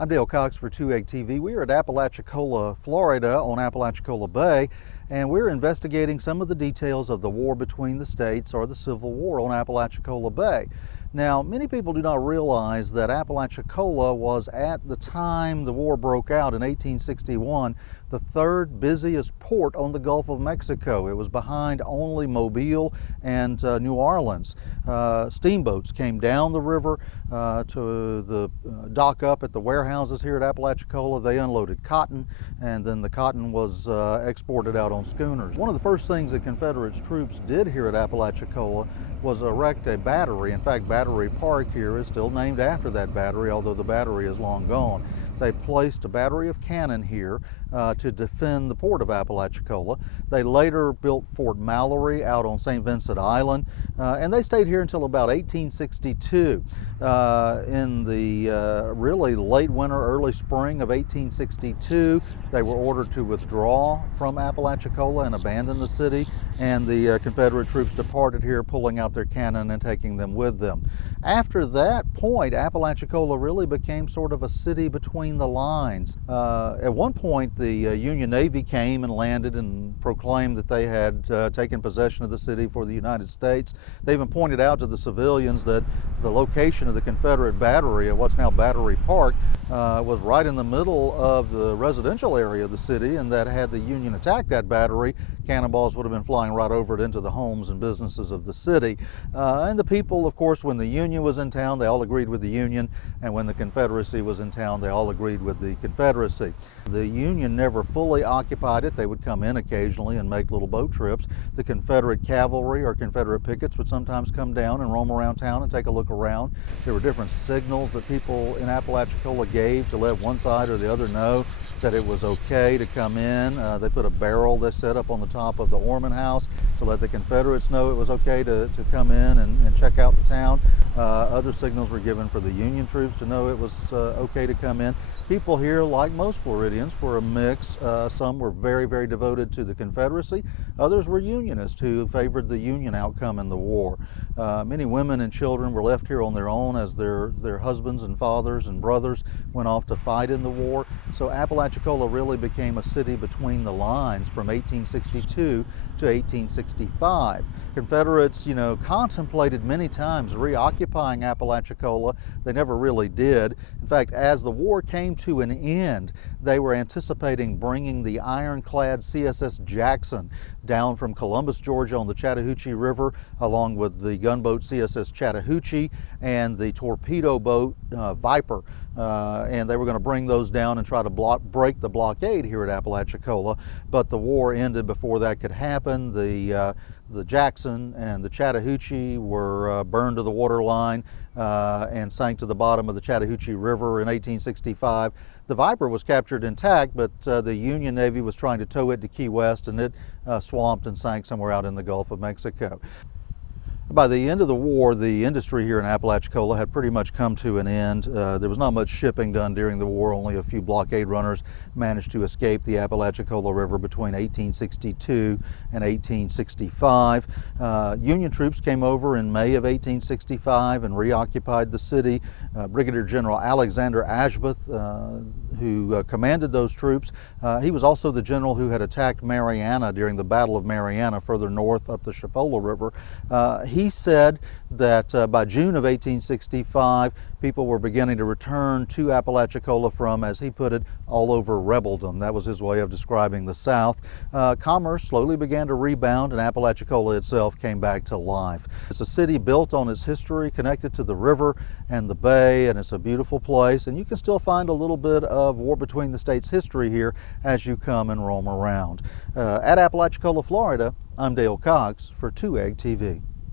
I'm Dale Cox for 2AG TV. We are at Apalachicola, Florida on Apalachicola Bay, and we're investigating some of the details of the war between the states, or the Civil War, on Apalachicola Bay. Now, many people do not realize that Apalachicola was, at the time the war broke out in 1861, the third busiest port on the Gulf of Mexico. It was behind only Mobile and New Orleans. Steamboats came down the river to the dock up at the warehouses here at Apalachicola. They unloaded cotton, and then the cotton was exported out on schooners. One of the first things that Confederate troops did here at Apalachicola was erect a battery. In fact, Battery Park here is still named after that battery, although the battery is long gone. They placed a battery of cannon here to defend the port of Apalachicola. They later built Fort Mallory out on St. Vincent Island, and they stayed here until about 1862. In the really late winter, early spring of 1862, they were ordered to withdraw from Apalachicola and abandon the city, and the Confederate troops departed here, pulling out their cannon and taking them with them. After that point, Apalachicola really became sort of a city between the lines. At one point, the Union Navy came and landed and proclaimed that they had taken possession of the city for the United States. They even pointed out to the civilians that the location of the Confederate Battery at what's now Battery Park was right in the middle of the residential area of the city, and that had the Union attacked that battery, cannonballs would have been flying right over it into the homes and businesses of the city. And the people, of course, when the Union was in town, they all agreed with the Union, and when the Confederacy was in town, they all agreed with the Confederacy. The Union never fully occupied it. They would come in occasionally and make little boat trips. The Confederate cavalry or Confederate pickets would sometimes come down and roam around town and take a look around. There were different signals that people in Apalachicola gave to let one side or the other know that it was okay to come in. They put a barrel they set up on the top of the Orman House to let the Confederates know it was okay to come in and check out the town. Other signals were given for the Union troops to know it was okay to come in. People here, like most Floridians, were a mix. Some were very, very devoted to the Confederacy. Others were Unionists who favored the Union outcome in the war. Many women and children were left here on their own as their husbands and fathers and brothers went off to fight in the war. So Apalachicola really became a city between the lines from 1862 to 1865. Confederates, contemplated many times reoccupying Apalachicola. They never really did. In fact, as the war came to an end, they were anticipating bringing the ironclad CSS Jackson down from Columbus, Georgia on the Chattahoochee River, along with the gunboat CSS Chattahoochee and the torpedo boat Viper. And they were going to bring those down and try to break the blockade here at Apalachicola. But the war ended before that could happen. The Jackson and the Chattahoochee were burned to the waterline and sank to the bottom of the Chattahoochee River in 1865. The Viper was captured intact, but the Union Navy was trying to tow it to Key West, and it swamped and sank somewhere out in the Gulf of Mexico. By the end of the war, the industry here in Apalachicola had pretty much come to an end. There was not much shipping done during the war. Only a few blockade runners managed to escape the Apalachicola River between 1862 and 1865. Union troops came over in May of 1865 and reoccupied the city. Brigadier General Alexander Ashbeth, who commanded those troops, he was also the general who had attacked Mariana during the Battle of Mariana further north up the Chipola River. He said that by June of 1865, people were beginning to return to Apalachicola from, as he put it, all over rebeldom. That was his way of describing the South. Commerce slowly began to rebound, and Apalachicola itself came back to life. It's a city built on its history, connected to the river and the bay, and it's a beautiful place, and you can still find a little bit of war between the states history here as you come and roam around. At Apalachicola, Florida, I'm Dale Cox for 2AG TV.